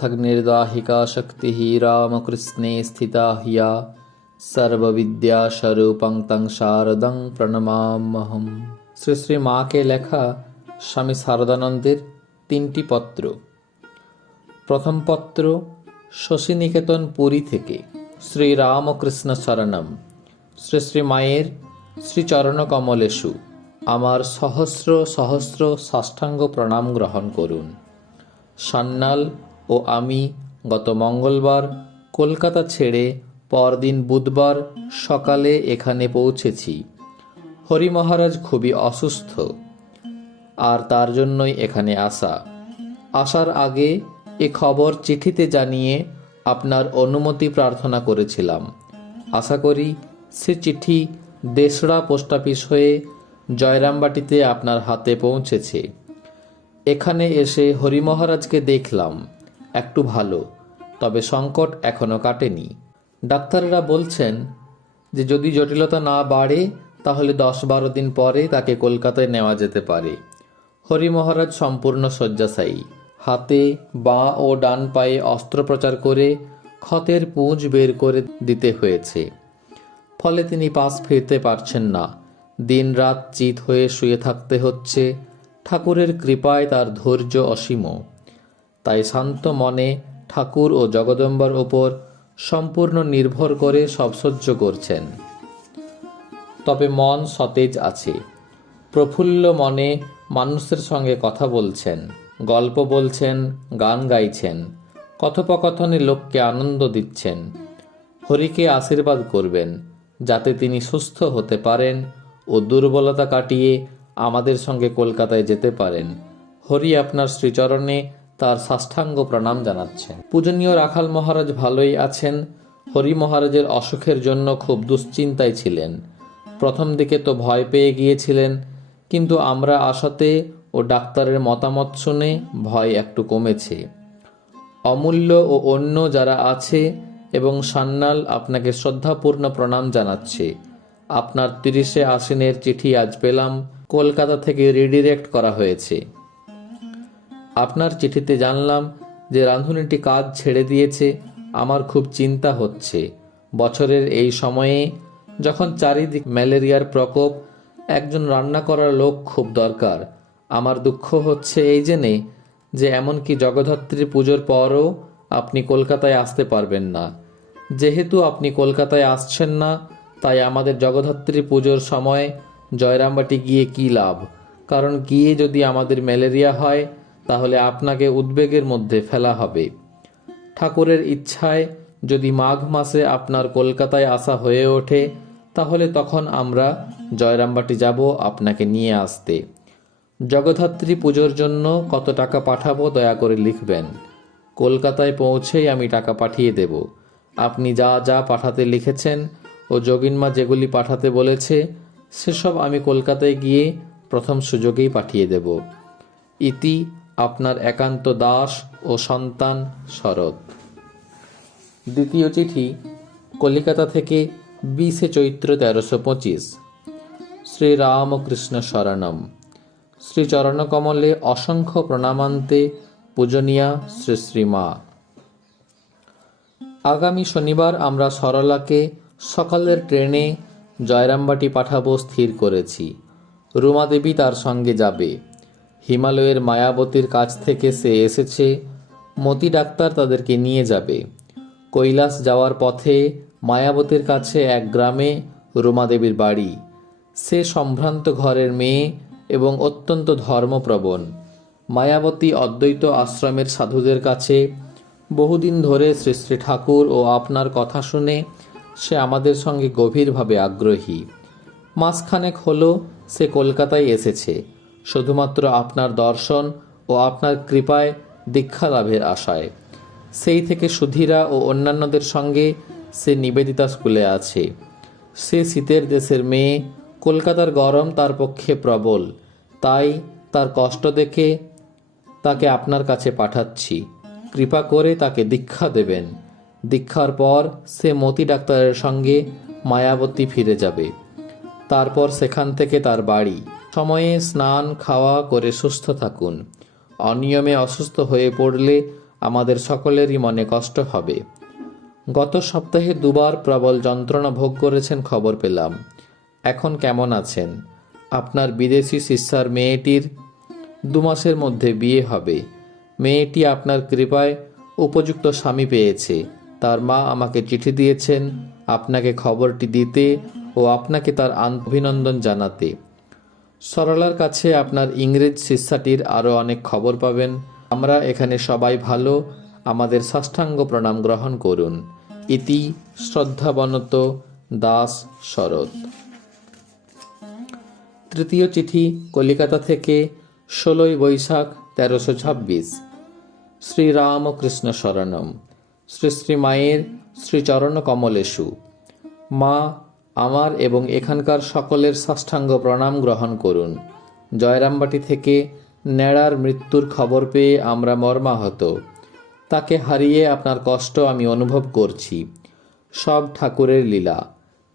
पृथग्निर्दाहिका शक्तिः रामकृष्णे स्थिता ह्या সর্ববিদ্যাস্বরূপং তং শারদং প্রণমামহম শ্রী শ্রী মাকে লেখা স্বামী শারদানন্দের তিনটি পত্র প্রথম পত্র শশীনিকেতন পুরী থেকে শ্রী রামকৃষ্ণ শরণম শ্রী শ্রী মায়ের শ্রীচরণ কমলেশু আমার সহস্র সহস্র সাষ্টাঙ্গ প্রণাম গ্রহণ করুন সান্যাল ও আমি গত মঙ্গলবার কলকাতা ছেড়ে পরদিন বুধবার সকালে এখানে পৌঁছেছি। হরি মহারাজ খুবই অসুস্থ, আর তার জন্যই এখানে আসা। আসার আগে এ খবর চিঠিতে জানিয়ে আপনার অনুমতি প্রার্থনা করেছিলাম। আশা করি সে চিঠি দেশড়া পোস্ট অফিস হয়ে জয়রামবাটিতে আপনার হাতে পৌঁছেছে। এখানে এসে হরি মহারাজকে দেখলাম। একটু ভালো, তবে সংকট এখনও কাটেনি। ডাক্তাররা বলছেন যে যদি জটিলতা না বাড়ে, তাহলে দশ বারো দিন পরে তাকে কলকাতায় নেওয়া যেতে পারে। হরি মহারাজ সম্পূর্ণ শয্যাশায়ী। হাতে বাঁ ও ডান পায়ে অস্ত্রোপচার করে ক্ষতের পুঁজ বের করে দিতে হয়েছে। ফলে তিনি পাশ ফিরতে পারছেন না। দিন রাত চিত হয়ে শুয়ে থাকতে হচ্ছে। ঠাকুরের কৃপায় তার ধৈর্য অসীম তাই শান্ত মনে ঠাকুর ও জগদম্বার ওপর সম্পূর্ণ নির্ভর করে সব সহ্য করছেন। তবে মন সতেজ আছে। প্রফুল্ল মনে মানুষের সঙ্গে কথা বলছেন, গল্প বলছেন, গান গাইছেন, কথোপকথনে লোককে আনন্দ দিচ্ছেন, হরিকে আশীর্বাদ করবেন, যাতে তিনি সুস্থ হতে পারেন ও দুর্বলতা কাটিয়ে আমাদের সঙ্গে কলকাতায় যেতে পারেন। হরি আপনার শ্রীচরণে তার সাষ্টাঙ্গ প্রণাম জানাচ্ছেন। পূজনীয় রাখাল মহারাজ ভালোই আছেন, হরি মহারাজের অসুখের জন্য খুব দুশ্চিন্তায় ছিলেন। প্রথম দিকে তো ভয় পেয়ে গিয়েছিলেন, কিন্তু আমরা আসাতে ও ডাক্তারের মতামত শুনে ভয় একটু কমেছে। অমূল্য ও অন্য যারা আছে এবং সান্যাল আপনাকে শ্রদ্ধাপূর্ণ প্রণাম জানাচ্ছে। আপনার তিরিশে আশ্বিনের চিঠি আজ পেলাম, কলকাতা থেকে রিডিরেক্ট করা হয়েছে। আপনার চিঠিতে জানলাম যে রাঁধুনিটি কাজ ছেড়ে দিয়েছে, আমার খুব চিন্তা হচ্ছে। বছরের এই সময়ে যখন চারিদিক ম্যালেরিয়ার প্রকোপ, একজন রান্না করার লোক খুব দরকার। আমার দুঃখ হচ্ছে এই জেনে যে এমনকি জগদ্ধাত্রী পুজোর পরও আপনি কলকাতায় আসতে পারবেন না। যেহেতু আপনি কলকাতায় আসছেন না, তাই আমাদের জগদ্ধাত্রী পুজোর সময় জয়রামবাটি গিয়ে কী লাভ? কারণ গিয়ে যদি আমাদের ম্যালেরিয়া হয় তাহলে আপনাকে উদ্বেগের মধ্যে ফেলা হবে। ঠাকুরের ইচ্ছায় যদি মাঘ মাসে আপনার কলকাতায় আসা হয়ে ওঠে, তাহলে তখন আমরা জয়রামবাটি যাব আপনাকে নিয়ে আসতে। জগদ্ধাত্রী পুজোর জন্য কত টাকা পাঠাবো দয়া করে লিখবেন। কলকাতায় পৌঁছেই আমি টাকা পাঠিয়ে দেব। আপনি যা যা পাঠাতে লিখেছেন ও যোগিনমা যেগুলি পাঠাতে বলেছে, সেসব আমি কলকাতায় গিয়ে প্রথম সুযোগেই পাঠিয়ে দেব। ইতি আপনার একান্ত দাস ও সন্তান শরৎ। দ্বিতীয় চিঠি কলিকাতা থেকে বিশে চৈত্র তেরোশো পঁচিশ। শ্রীরামকৃষ্ণ শরণম। শ্রীচরণকমলে অসংখ্য প্রণামান্তে পূজনীয়া শ্রী শ্রীমা আগামী শনিবার আমরা সরলাকে সকালের ট্রেনে জয়রামবাটি পাঠাবো স্থির করেছি। রুমা দেবী তার সঙ্গে যাবে। হিমালয়ের মায়াবতীর কাছ থেকে সে এসেছে, মতি ডাক্তার তাদেরকে নিয়ে যাবে। কৈলাস যাওয়ার পথে মায়াবতীর কাছে এক গ্রামে রুমাদেবীর বাড়ি। সে সম্ভ্রান্ত ঘরের মেয়ে এবং অত্যন্ত ধর্মপ্রবণ। মায়াবতী অদ্বৈত আশ্রমের সাধুদের কাছে বহুদিন ধরে শ্রী শ্রী ঠাকুর ও আপনার কথা শুনে সে আমাদের সঙ্গে গভীরভাবে আগ্রহী। মাসখানেক হলো সে কলকাতায় এসেছে। শুধুমাত্র আপনার দর্শন ও আপনার কৃপায় দীক্ষা লাভের আশায়। সেই থেকে সুধীরা ও অন্যান্যদের সঙ্গে সে নিবেদিতা স্কুলে আছে। সে শীতের দেশের মেয়ে, কলকাতার গরম তার পক্ষে প্রবল। তাই তার কষ্ট দেখে তাকে আপনার কাছে পাঠাচ্ছি। কৃপা করে তাকে দীক্ষা দেবেন। দীক্ষার পর সে মতি ডাক্তারের সঙ্গে মায়াবতী ফিরে যাবে। তারপর সেখান থেকে তার বাড়ি। সময়ে স্নান, খাওয়া করে সুস্থ থাকুন। অনিয়মে অসুস্থ হয়ে পড়লে আমাদের সকলেরই মনে কষ্ট হবে। গত সপ্তাহে দুবার প্রবল যন্ত্রণা ভোগ করেছেন খবর পেলাম। এখন কেমন আছেন? আপনার বিদেশি শিষ্যার মেয়েটির দু মাসের মধ্যে বিয়ে হবে। মেয়েটি আপনার কৃপায় উপযুক্ত স্বামী পেয়েছে। তার মা আমাকে চিঠি দিয়েছেন আপনাকে খবরটি দিতে ও আপনাকে তার অভিনন্দন জানাতে। সরলার কাছে আপনার ইংরেজ শিষ্যাটির আরও অনেক খবর পাবেন। আমরা এখানে সবাই ভালো, আমাদের সাষ্টাঙ্গ প্রণাম গ্রহণ করুন। ইতি শ্রদ্ধাবনত দাস শরৎ। তৃতীয় চিঠি কলিকাতা থেকে ষোলোই বৈশাখ তেরোশো ছাব্বিশ। শ্রীরামকৃষ্ণ শরণম। শ্রী শ্রী মায়ের শ্রীচরণ কমলেশু মা আমার এবং এখানকার সকলের সাষ্টাঙ্গ প্রণাম গ্রহণ করুন। জয়রামবাটি থেকে ন্যাড়ার মৃত্যুর খবর পেয়ে আমরা মর্মাহত। তাকে হারিয়ে আপনার কষ্ট আমি অনুভব করছি। সব ঠাকুরের লীলা।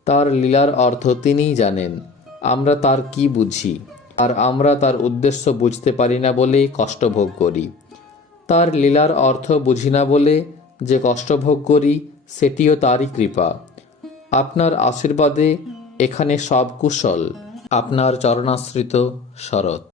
তার লীলার অর্থ তিনিই জানেন। আমরা তার কি বুঝি? আর আমরা তার উদ্দেশ্য বুঝতে পারি না বলেই কষ্ট ভোগ করি। তার লীলার অর্থ বুঝি না বলে যে কষ্ট ভোগ করি, সেটিও তারই কৃপা। আপনার আশীর্বাদে এখানে সব কুশল আপনার চরণাশ্রিত শরৎ।